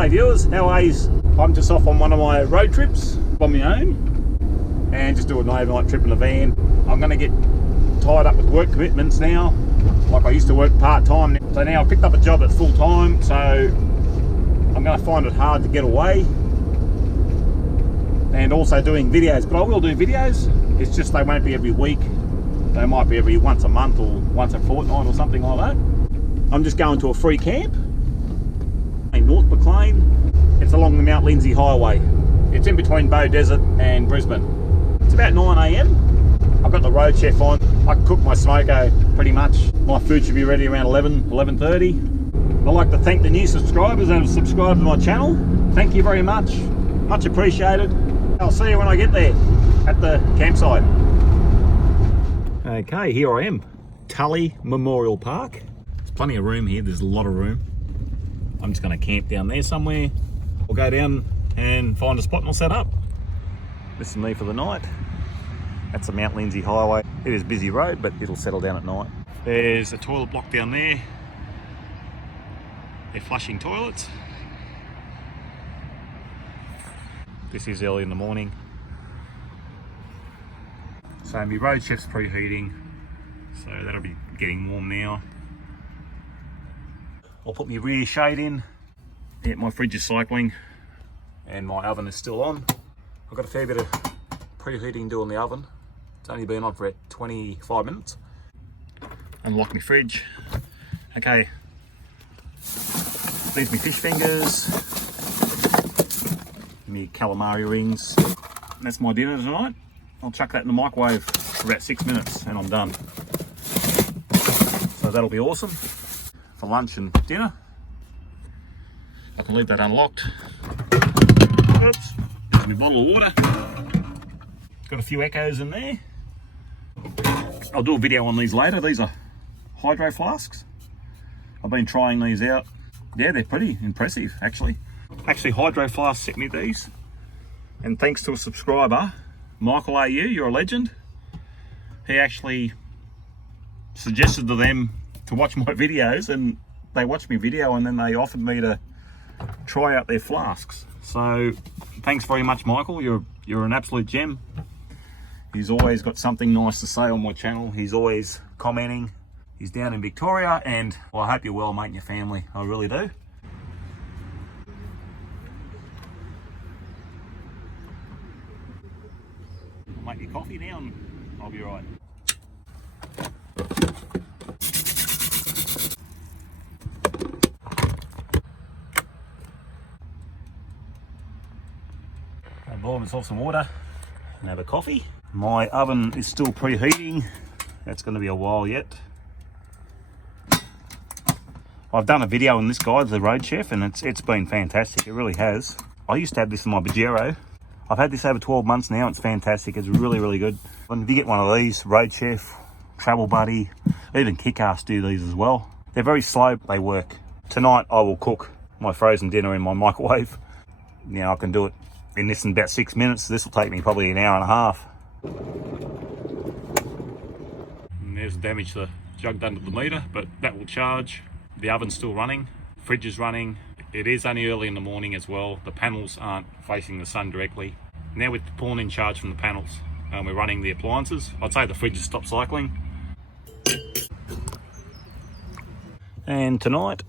G'day viewers, how are you? I'm just off on one of my road trips on my own and just doing an overnight trip in a van. I'm going to get tied up with work commitments now. Like I used to work part-time, so now I've picked up a job that's full-time, so I'm going to find it hard to get away. And also doing videos, but I will do videos. It's just they won't be every week. They might be every once a month or once a fortnight or something like that. I'm just going to a free camp in North Maclean. It's along the Mount Lindsay Highway. It's in between Bow Desert and Brisbane. It's about 9 AM. I've got the road chef on. I can cook my smoko pretty much. My food should be ready around 11:30. I'd like to thank the new subscribers that have subscribed to my channel. Thank you very much. Much appreciated. I'll see you when I get there at the campsite. Okay, here I am. Tully Memorial Park. There's plenty of room here. There's a lot of room. I'm just going to camp down there somewhere. I'll go down and find a spot and I'll set up. This is me for the night. That's the Mount Lindsay Highway. It is a busy road, but it'll settle down at night. There's a toilet block down there. They're flushing toilets. This is early in the morning. So my road chef's preheating, so that'll be getting warm now. I'll put my rear shade in. Yeah, my fridge is cycling and my oven is still on. I've got a fair bit of preheating to do on the oven. It's only been on for 25 minutes. Unlock my fridge. Okay, these are my fish fingers, my calamari rings. That's my dinner tonight. I'll chuck that in the microwave for about 6 minutes and I'm done. So that'll be awesome for lunch and dinner. I can leave that unlocked. Oops, there's my bottle of water. Got a few echoes in there. I'll do a video on these later. These are hydro flasks. I've been trying these out. Yeah, they're pretty impressive actually. Actually, Hydro Flask sent me these. And thanks to a subscriber, Michael AU, you're a legend. He actually suggested to them to watch my videos and they watched my video and then they offered me to try out their flasks. So thanks very much, Michael. You're an absolute gem. He's always got something nice to say on my channel. He's always commenting. He's down in Victoria and well, I hope you're well, mate, and your family. I really do. I'll make your coffee now and I'll be right. I'll boil myself some water and have a coffee. My oven is still preheating. That's going to be a while yet. I've done a video on this guy, the road chef, and it's been fantastic. It really has. I used to have this in my Pajero. I've had this over 12 months now. It's fantastic. It's really, really good. And if you get one of these, Road Chef, Travel Buddy, even Kick-Ass do these as well. They're very slow, they work. Tonight I will cook my frozen dinner in my microwave. Now I can do it in this in about 6 minutes. This will take me probably an hour and a half. And there's damage to the jug done to the meter, but that will charge. The oven's still running, fridge is running. It is only early in the morning as well. The panels aren't facing the sun directly. Now we're pulling in charge from the panels and we're running the appliances. I'd say the fridge has stopped cycling. And tonight,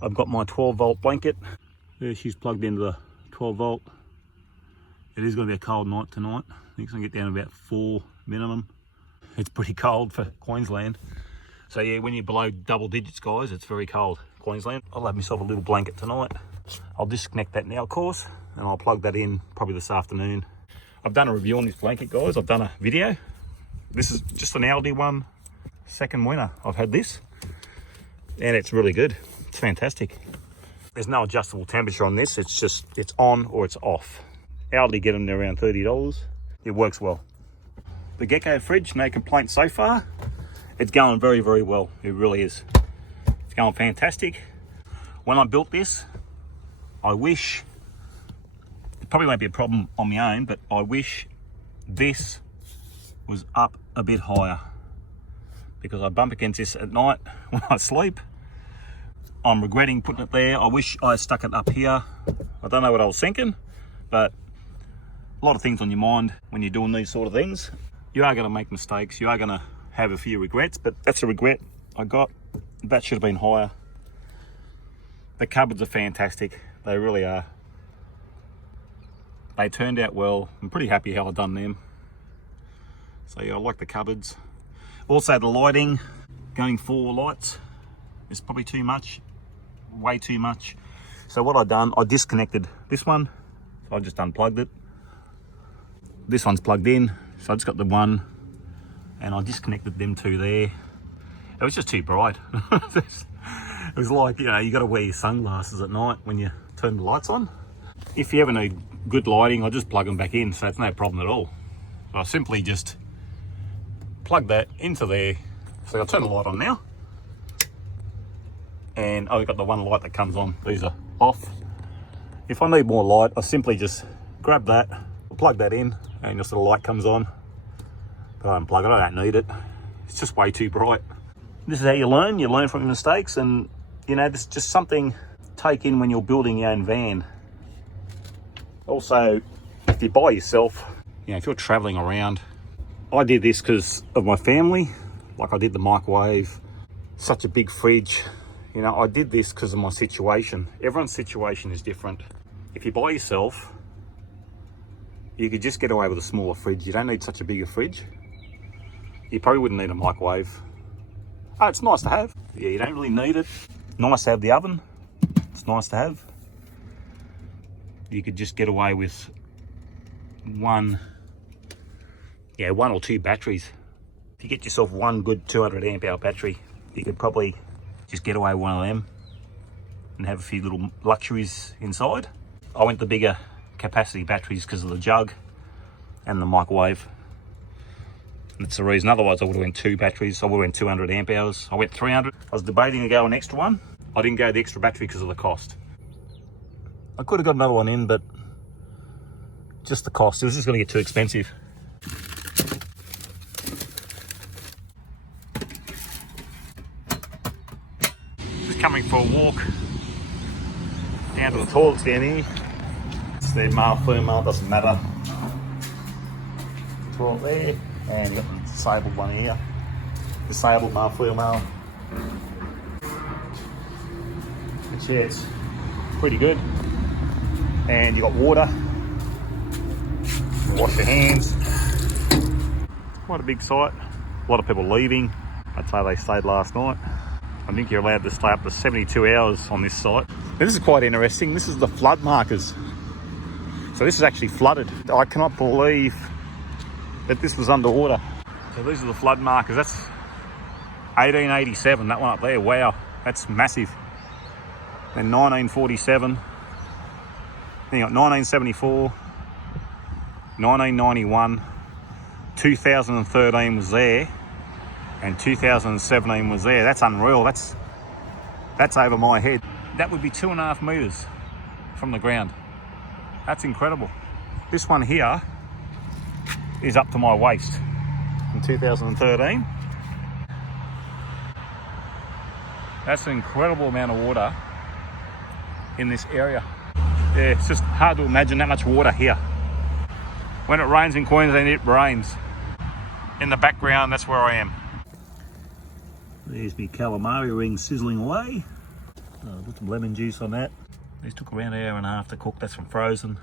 I've got my 12-volt blanket. There she's plugged into the 12-volt. It is going to be a cold night tonight. I think it's going to get down to about 4 minimum. It's pretty cold for Queensland. So yeah, when you're below double digits, guys, it's very cold, Queensland. I'll have myself a little blanket tonight. I'll disconnect that now, of course, and I'll plug that in probably this afternoon. I've done a review on this blanket, guys. I've done a video. This is just an Aldi one, second winter. I've had this, and it's really good. It's fantastic. There's no adjustable temperature on this. It's just, it's on or it's off. Aldi get them around $30. It works well. The Gecko fridge, no complaints so far. It's going very, very well. It really is. It's going fantastic. When I built this, I wish, it probably won't be a problem on my own, but I wish this was up a bit higher because I bump against this at night when I sleep I'm regretting putting it there. I wish I stuck it up here. I don't know what I was thinking, but a lot of things on your mind when you're doing these sort of things. You are going to make mistakes. You are going to have a few regrets, but that's a regret I got. That should have been higher. The cupboards are fantastic. They really are. They turned out well. I'm pretty happy how I've done them. So yeah, I like the cupboards. Also the lighting, going 4 lights is probably too much, way too much. So what I've done, I disconnected this one. So I just unplugged it. This one's plugged in, so I just got the one and I disconnected them two there. It was just too bright. It was like, you know, you got to wear your sunglasses at night when you turn the lights on. If you ever need good lighting, I just plug them back in, so it's no problem at all. So I simply just plug that into there. So I'll turn the light on now. And I've got the one light that comes on. These are off. If I need more light, I simply just grab that, plug that in, and just the light comes on. But I unplug it, I don't need it. It's just way too bright. This is how you learn from your mistakes, and you know, this is just something to take in when you're building your own van. Also, if you're by yourself, you know, if you're traveling around, I did this because of my family. Like I did the microwave, such a big fridge. You know, I did this because of my situation. Everyone's situation is different. If you're by yourself, you could just get away with a smaller fridge. You don't need such a bigger fridge. You probably wouldn't need a microwave. Oh, it's nice to have. Yeah, you don't really need it. Nice to have the oven. It's nice to have. You could just get away with one or two batteries. If you get yourself one good 200 amp hour battery, you could probably just get away with one of them and have a few little luxuries inside. I went the bigger capacity batteries because of the jug and the microwave. That's the reason. Otherwise I would have went 2 batteries. I would have went 200 amp hours. I went 300. I was debating to go an extra one. I didn't go the extra battery because of the cost. I could have got another one in, but just the cost. It was just going to get too expensive. Just coming for a walk down to the toilets down here. It's their male, female, doesn't matter. Toilet there, and you've got the disabled one here. Disabled male, female. But yeah, it's pretty good. And you got water. Wash your hands. Quite a big site. A lot of people leaving. I'd say they stayed last night. I think you're allowed to stay up to 72 hours on this site. Now, this is quite interesting. This is the flood markers. So this is actually flooded. I cannot believe that this was underwater. So these are the flood markers. That's 1887, that one up there. Wow, that's massive. Then 1947. Then you got 1974, 1991, 2013 was there, and 2017 was there. That's unreal. That's over my head. That would be 2.5 meters from the ground. That's incredible. This one here is up to my waist in 2013. That's an incredible amount of water in this area. Yeah, it's just hard to imagine that much water here. When it rains in Queensland, it rains. In the background, that's where I am. There's my calamari ring sizzling away. Put some lemon juice on that. These took around 1.5 hours to cook. That's from frozen.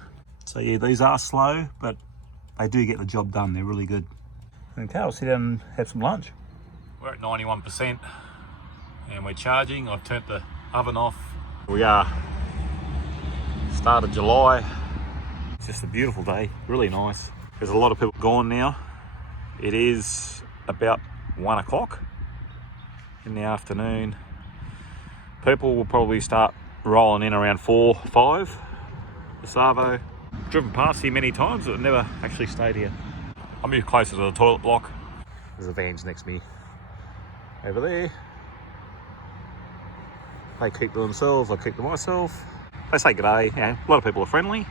So yeah, these are slow, but they do get the job done. They're really good. Okay, I'll sit down and have some lunch. We're at 91% and we're charging. I've turned the oven off. We are start of July. It's just a beautiful day, really nice. There's a lot of people gone now. It is about 1 o'clock in the afternoon. People will probably start rolling in around 4, 5. The Savo. Driven past here many times, but never actually stayed here. I moved closer to the toilet block. There's the vans next to me. Over there. They keep to themselves, I keep to myself. They say g'day, you know, a lot of people are friendly,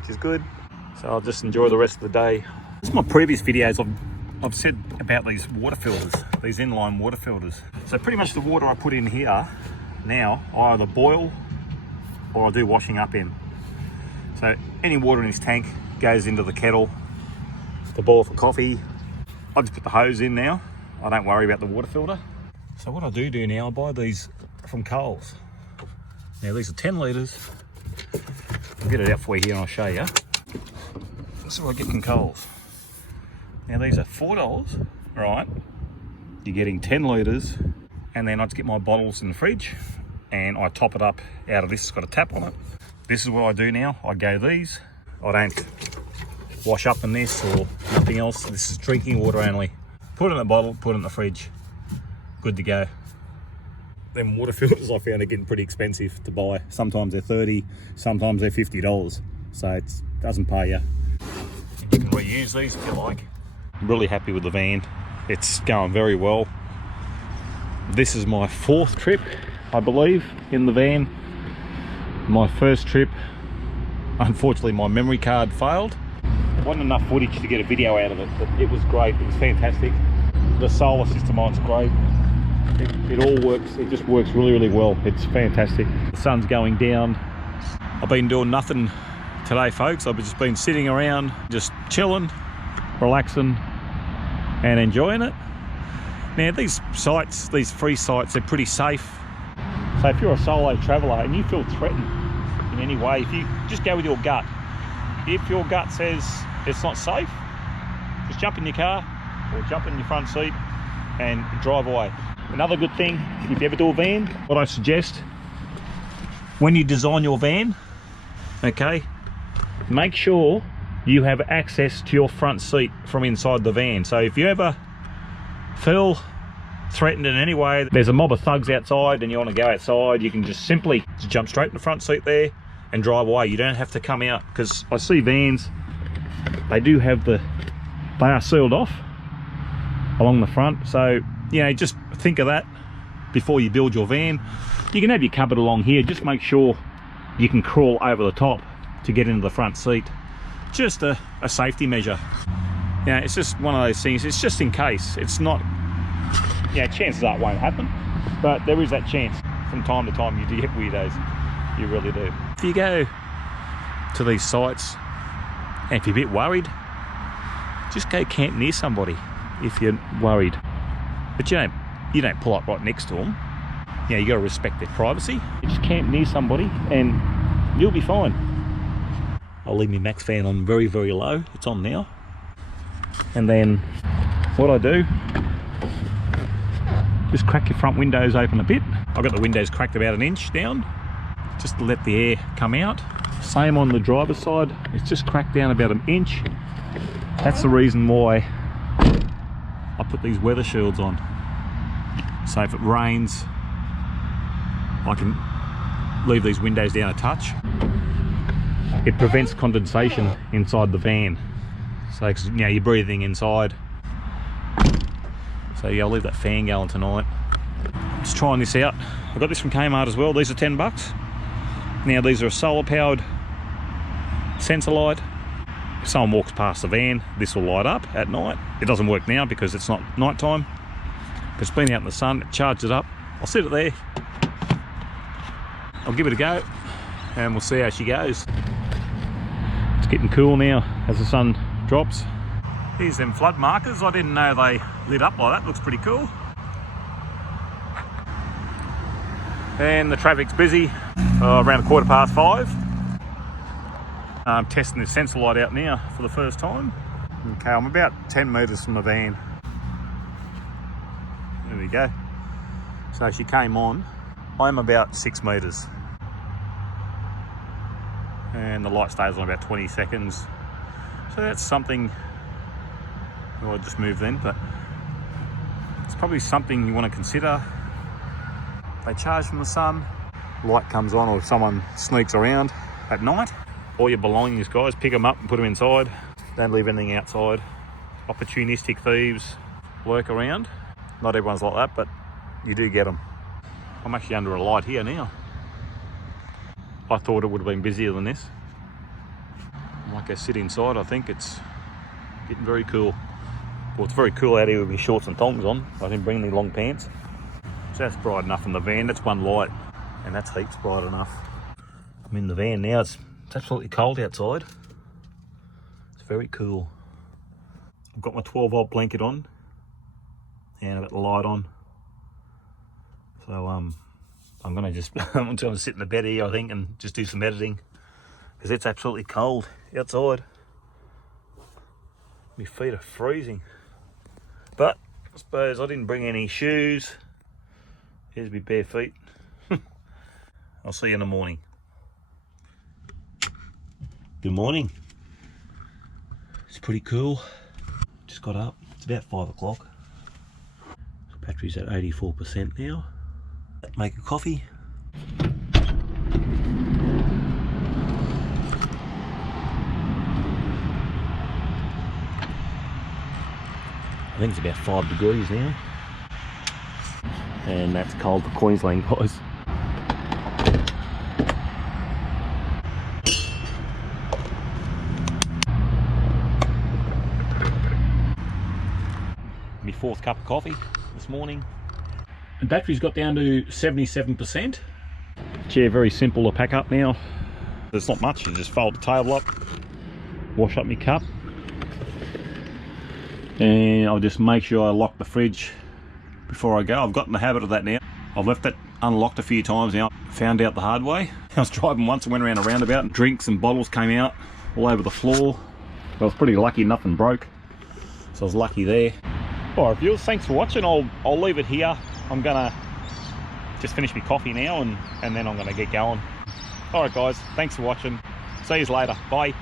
which is good. So I'll just enjoy the rest of the day. This is my previous videos, I've said about these water filters, these inline water filters. So pretty much the water I put in here now, I either boil or I do washing up in. So any water in this tank goes into the kettle to boil for coffee. I just put the hose in now. I don't worry about the water filter. So what I do now, I buy these from Coles. Now these are 10 litres. I'll get it out for you here and I'll show you. This is what I get from Coles. Now these are $4, right? You're getting 10 litres, and then I just get my bottles in the fridge and I top it up out of this. It's got a tap on it. This is what I do now. I go these. I don't wash up in this or nothing else. This is drinking water only. Put it in a bottle, put it in the fridge. Good to go. Them water filters I found are getting pretty expensive to buy. Sometimes they're $30, sometimes they're $50. So it doesn't pay you. You can reuse these if you like. I'm really happy with the van. It's going very well. This is my 4th trip, I believe, in the van. My first trip, unfortunately my memory card failed. There wasn't enough footage to get a video out of it, but it was great. It was fantastic. The solar system on it's great. It all works. It just works really, really well. It's fantastic. The sun's going down. I've been doing nothing today, folks. I've just been sitting around, just chilling, relaxing, and enjoying it. Now these sites, these free sites, they're pretty safe. So if you're a solo traveller and you feel threatened in any way, if you just go with your gut. If your gut says it's not safe, just jump in your car or jump in your front seat and drive away. Another good thing, if you ever do a van, what I suggest, when you design your van, okay, make sure you have access to your front seat from inside the van. So if you ever feel threatened in any way, there's a mob of thugs outside and you want to go outside, you can just simply jump straight in the front seat there and drive away. You don't have to come out, because I see vans, they are sealed off along the front. So, you know, just think of that before you build your van. You can have your cupboard along here, just make sure you can crawl over the top to get into the front seat. Just a safety measure. You know, it's just one of those things, it's just in case. It's not, you know, chances are it won't happen, but there is that chance. From time to time you do get weirdos, you really do. If you go to these sites and if you're a bit worried, just go camp near somebody if you're worried. But you don't pull up right next to them. You know, you got to respect their privacy. You just camp near somebody and you'll be fine. I'll leave my max fan on very, very low. It's on now. And then what I do, just crack your front windows open a bit. I've got the windows cracked about 1 inch down, just to let the air come out. Same on the driver's side, it's just cracked down about 1 inch. That's the reason why I put these weather shields on. So if it rains, I can leave these windows down a touch. It prevents condensation inside the van. So, 'cause, you know, you're breathing inside. So yeah, I'll leave that fan going tonight. Just trying this out. I got this from Kmart as well. These are $10. Now these are a solar powered sensor light. If someone walks past the van, this will light up at night. It doesn't work now because it's not night time. But it's been out in the sun, it charged it up. I'll sit it there. I'll give it a go and we'll see how she goes. It's getting cool now as the sun drops. Here's them flood markers. I didn't know they lit up like that. Looks pretty cool. And the traffic's busy around 5:15. I'm testing this sensor light out now for the first time. Okay, I'm about 10 metres from the van. There we go. So she came on. I'm about 6 metres. And the light stays on about 20 seconds. So that's something. Well, I'll just move then, but it's probably something you want to consider. They charge from the sun, light comes on, or if someone sneaks around at night. All your belongings, guys, pick them up and put them inside. Don't leave anything outside. Opportunistic thieves lurk around. Not everyone's like that, but you do get them. I'm actually under a light here now. I thought it would have been busier than this. I might go sit inside. I think it's getting very cool. Well, it's very cool out here with my shorts and thongs on. I didn't bring any long pants. So that's bright enough in the van. That's one light. and that's heaps bright enough. I'm in the van now. It's absolutely cold outside. It's very cool. I've got my 12 volt blanket on and I've got the light on. So I'm gonna just I'm gonna sit in the bed here, I think, and just do some editing because it's absolutely cold outside. My feet are freezing. But I suppose I didn't bring any shoes. Here's my bare feet. I'll see you in the morning. Good morning. It's pretty cool. Just got up. It's about 5 o'clock. So battery's at 84% now. Make a coffee. I think it's about 5 degrees now. And that's cold for Queensland, guys. My 4th cup of coffee this morning. The battery's got down to 77%. Chair very simple to pack up now. There's not much, you just fold the table up, wash up my cup, and I'll just make sure I lock the fridge before I go. I've got in the habit of that now. I've left it unlocked a few times now. Found out the hard way. I was driving once and went around a roundabout and drinks and bottles came out all over the floor. I was pretty lucky nothing broke, so I was lucky there. Alright viewers, thanks for watching. I'll leave it here. I'm gonna just finish my coffee now and then I'm gonna get going. Alright guys, thanks for watching. See you later. Bye.